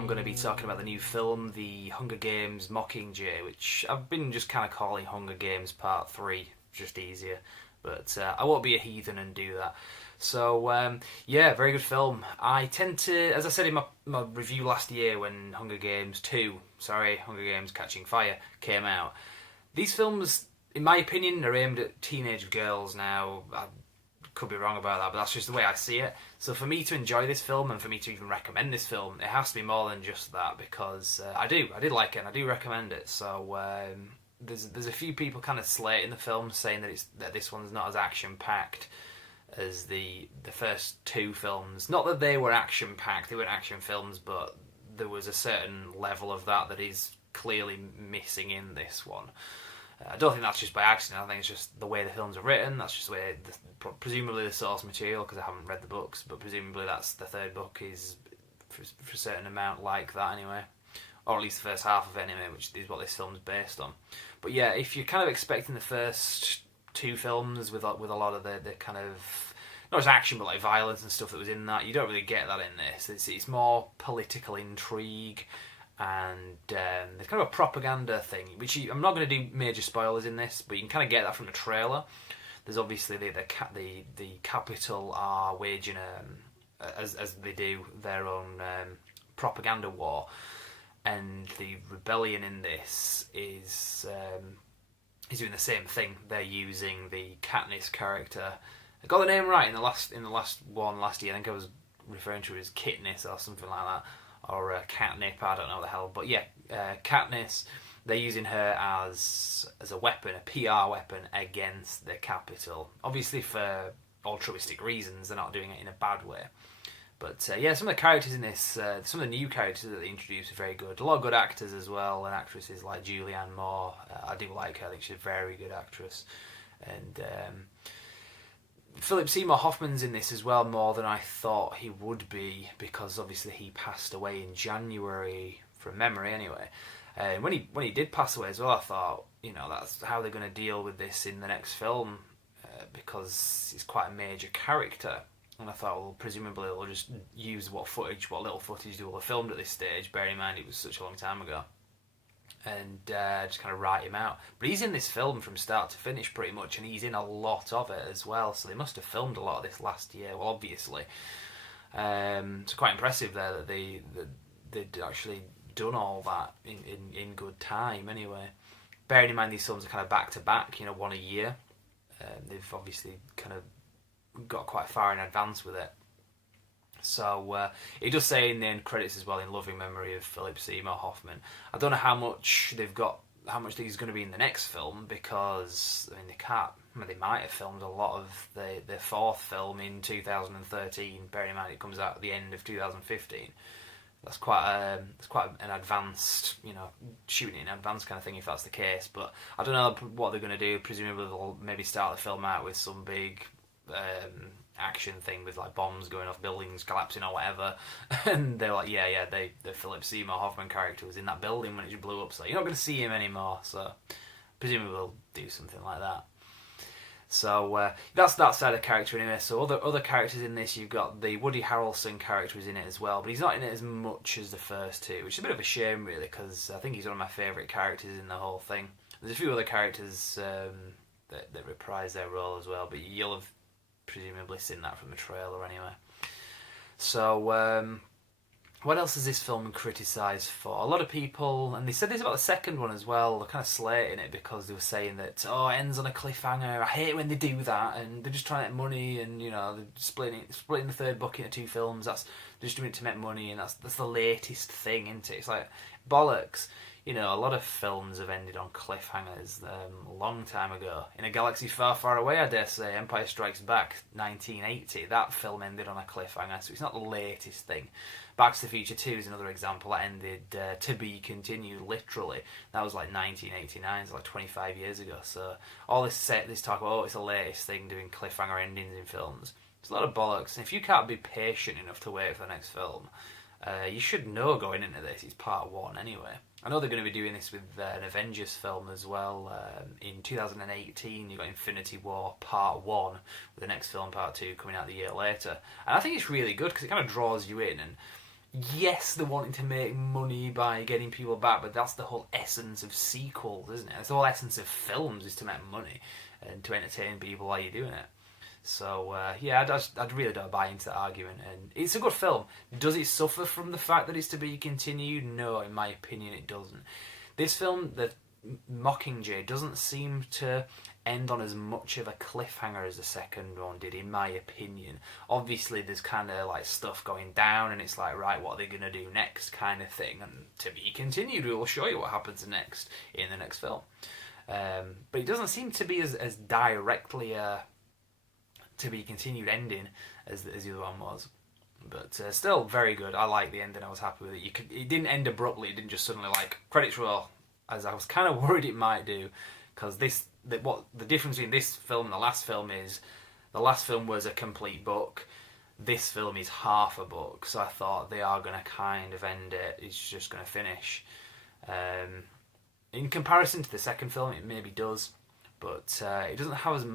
I'm going to be talking about the new film, The Hunger Games Mockingjay, which I've been just kind of calling Hunger Games Part 3, just easier. But I won't be a heathen and do that. So, yeah, very good film. I tend to, as I said in my review last year when Hunger Games Catching Fire came out, these films, in my opinion, are aimed at teenage girls now. I could be wrong about that, but that's just the way I see it. So for me to enjoy this film and for me to even recommend this film, it has to be more than just that, because I did like it and I do recommend it. So there's a few people kind of slating the film, saying that this one's not as action packed as the first two films. Not that they were action packed; they weren't action films, but there was a certain level of that is clearly missing in this one. I don't think that's just by accident. I think it's just the way the films are written. That's just the way, presumably the source material, because I haven't read the books, but presumably that's the third book is for a certain amount like that anyway. Or at least the first half of it anyway, which is what this film's based on. But yeah, if you're kind of expecting the first two films with a lot of the kind of, not just action, but like violence and stuff that was in that, you don't really get that in this. It's more political intrigue, and there's kind of a propaganda thing, which I'm not going to do major spoilers in this, but you can kind of get that from the trailer. There's obviously the capital are waging as they do their own propaganda war, and the rebellion in this is doing the same thing. They're using the Katniss character. I got the name right in the last one last year. I think I was referring to her as Kitniss or something like that. Or Catnip, I don't know what the hell. But yeah, Katniss, they're using her as a weapon, a PR weapon against the Capitol. Obviously for altruistic reasons, they're not doing it in a bad way. But yeah, some of the characters in this, some of the new characters that they introduced are very good. A lot of good actors as well, and actresses like Julianne Moore. I do like her, I think she's a very good actress. And Philip Seymour Hoffman's in this as well, more than I thought he would be, because obviously he passed away in January, from memory anyway. And when he did pass away as well, I thought, that's how they're going to deal with this in the next film, because he's quite a major character. And I thought, well, presumably they'll just use what little footage they will have filmed at this stage, bearing in mind it was such a long time ago, and just kind of write him out. But he's in this film from start to finish pretty much, and he's in a lot of it as well, so they must have filmed a lot of this last year, well, obviously. It's quite impressive there that they'd actually done all that in good time anyway. Bearing in mind these films are kind of back to back, one a year. They've obviously kind of got quite far in advance with it. So it does say in the end credits as well, in loving memory of Philip Seymour Hoffman. I don't know how much he's going to be in the next film, because they might have filmed a lot of the fourth film in 2013. Bearing in mind it comes out at the end of 2015. That's quite an advanced, shooting in advance kind of thing if that's the case. But I don't know what they're going to do. Presumably they'll maybe start the film out with some big action thing with like bombs going off, buildings collapsing or whatever, and they're like, the Philip Seymour Hoffman character was in that building when it just blew up, so you're not going to see him anymore. So presumably we'll do something like that. So that's that side of character anyway. So other characters in this, you've got the Woody Harrelson character is in it as well, but he's not in it as much as the first two, which is a bit of a shame really, because I think he's one of my favourite characters in the whole thing. There's a few other characters that reprise their role as well, but you'll have presumably seen that from the trailer anyway. So what else is this film criticised for? A lot of people, and they said this about the second one as well, they're kind of slating it because they were saying that, it ends on a cliffhanger. I hate it when they do that, and they're just trying to make money, and they're splitting the third book into two films. They're just doing it to make money, and that's the latest thing, isn't it? It's like bollocks. A lot of films have ended on cliffhangers a long time ago. In a galaxy far, far away, I dare say, Empire Strikes Back, 1980, that film ended on a cliffhanger, so it's not the latest thing. Back to the Future 2 is another example that ended to be continued, literally. That was like 1989, so like 25 years ago. So all this talk about, it's the latest thing, doing cliffhanger endings in films, it's a lot of bollocks. And if you can't be patient enough to wait for the next film, you should know going into this, it's part one anyway. I know they're going to be doing this with an Avengers film as well. In 2018, you've got Infinity War Part 1, with the next film, Part 2, coming out the year later. And I think it's really good, because it kind of draws you in, and yes, they're wanting to make money by getting people back, but that's the whole essence of sequels, isn't it? It's the whole essence of films is to make money and to entertain people while you're doing it. So yeah, I really don't buy into that argument, and it's a good film. Does it suffer from the fact that it's to be continued? No, in my opinion, it doesn't. This film, the Mockingjay, doesn't seem to end on as much of a cliffhanger as the second one did, in my opinion. Obviously, there's kind of like stuff going down, and it's like, right, what are they going to do next, kind of thing. And to be continued, we will show you what happens next in the next film. But it doesn't seem to be as directly to be continued ending as the other one was. But still very good. I like the ending. I was happy with it. It didn't end abruptly. It didn't just suddenly like credits roll, as I was kind of worried it might do. Because what the difference between this film and the last film is, the last film was a complete book. This film is half a book. So I thought they are going to kind of end it. It's just going to finish. In comparison to the second film, it maybe does. But it doesn't have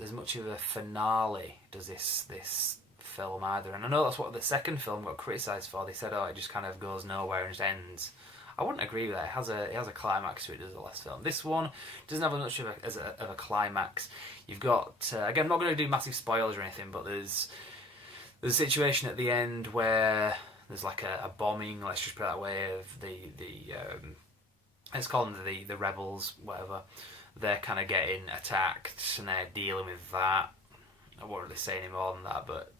as much of a finale, does this film either. And I know that's what the second film got criticised for. They said, oh, it just kind of goes nowhere and just ends. I wouldn't agree with that. It has a climax to it, does the last film. This one doesn't have as much of a climax. You've got, again, I'm not going to do massive spoilers or anything, but there's a situation at the end where there's like a bombing, let's just put it that way, of let's call them the rebels, whatever. They're kind of getting attacked and they're dealing with that. I won't really say any more than that, but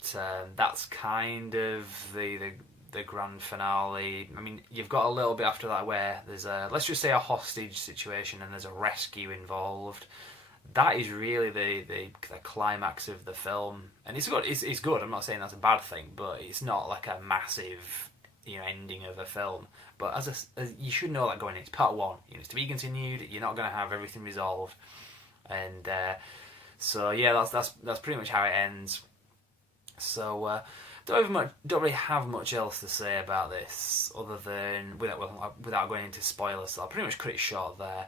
that's kind of the grand finale. I mean, you've got a little bit after that where there's let's just say a hostage situation and there's a rescue involved. That is really the climax of the film, and it's good. It's good. I'm not saying that's a bad thing, but it's not like a massive ending of a film. But as you should know that going in, it's part one. It's to be continued. You're not going to have everything resolved, and so yeah, that's pretty much how it ends. So don't really have much else to say about this other than without going into spoilers. So I'll pretty much cut it short there.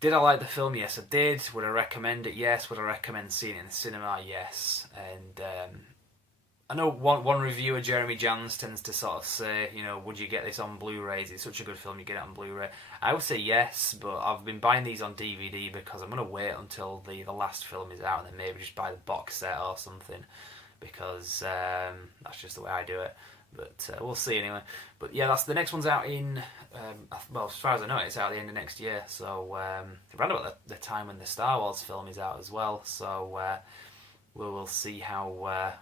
Did I like the film? Yes, I did. Would I recommend it? Yes. Would I recommend seeing it in the cinema? Yes. And I know one reviewer, Jeremy Jans, tends to sort of say, would you get this on Blu-ray? It's such a good film, you get it on Blu-ray. I would say yes, but I've been buying these on DVD because I'm going to wait until the last film is out and then maybe just buy the box set or something, because that's just the way I do it. But we'll see anyway. But yeah, the next one's out in, as far as I know, it's out at the end of next year. So around about the time when the Star Wars film is out as well. So we will see how.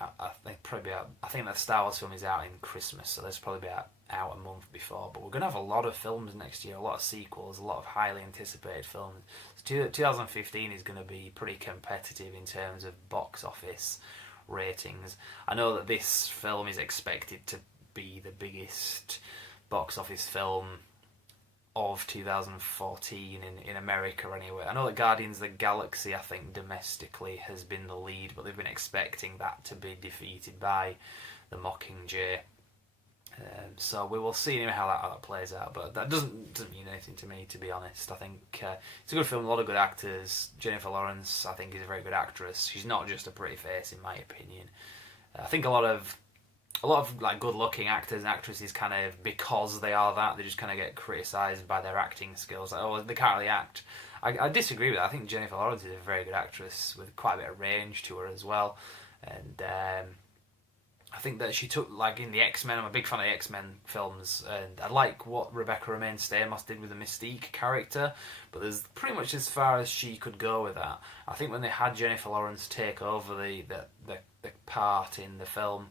I think that Star Wars film is out in Christmas, so that's probably out a month before. But we're going to have a lot of films next year, a lot of sequels, a lot of highly anticipated films. So 2015 is going to be pretty competitive in terms of box office ratings. I know that this film is expected to be the biggest box office film of 2014 in America anyway. I know that Guardians of the Galaxy, I think domestically, has been the lead, but they've been expecting that to be defeated by the Mockingjay. So we will see anyway how that plays out, but that doesn't mean anything to me, to be honest. I think it's a good film, a lot of good actors. Jennifer Lawrence, I think, is a very good actress. She's not just a pretty face, in my opinion. I think a lot of like good-looking actors and actresses, kind of, because they are that, they just kind of get criticised by their acting skills. Like, oh, they can't really act. I disagree with that. I think Jennifer Lawrence is a very good actress with quite a bit of range to her as well. And I think that she took, like in the X-Men, I'm a big fan of the X-Men films, and I like what Rebecca Romaine Stamos did with the Mystique character, but there's pretty much as far as she could go with that. I think when they had Jennifer Lawrence take over the part in the film,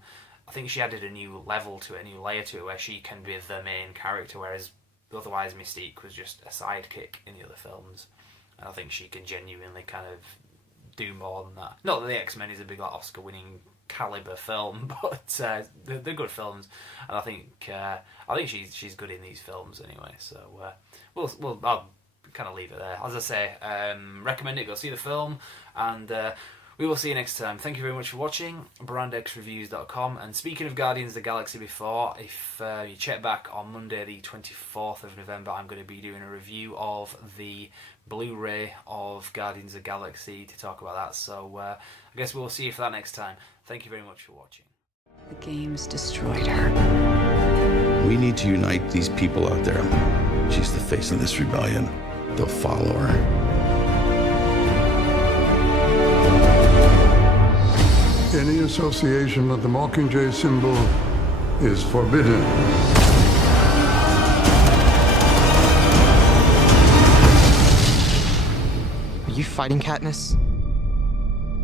I think she added a new level to it, a new layer to it, where she can be the main character, whereas otherwise Mystique was just a sidekick in the other films. And I think she can genuinely kind of do more than that. Not that the X-Men is a big, like, Oscar-winning caliber film, but they're good films, and I think she's good in these films anyway. So I'll kind of leave it there. As I say, recommend it. Go see the film, and we will see you next time. Thank you very much for watching. BrandXReviews.com. And speaking of Guardians of the Galaxy before, if you check back on Monday the 24th of November, I'm going to be doing a review of the Blu-ray of Guardians of the Galaxy to talk about that. So I guess we'll see you for that next time. Thank you very much for watching. The games destroyed her. We need to unite these people out there. She's the face of this rebellion. They'll follow her. Any association with the Mockingjay symbol is forbidden. Are you fighting, Katniss?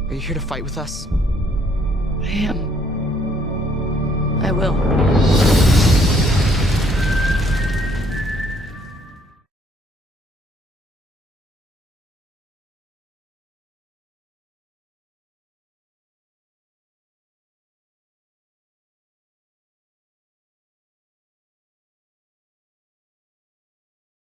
Are you here to fight with us? I am. I will.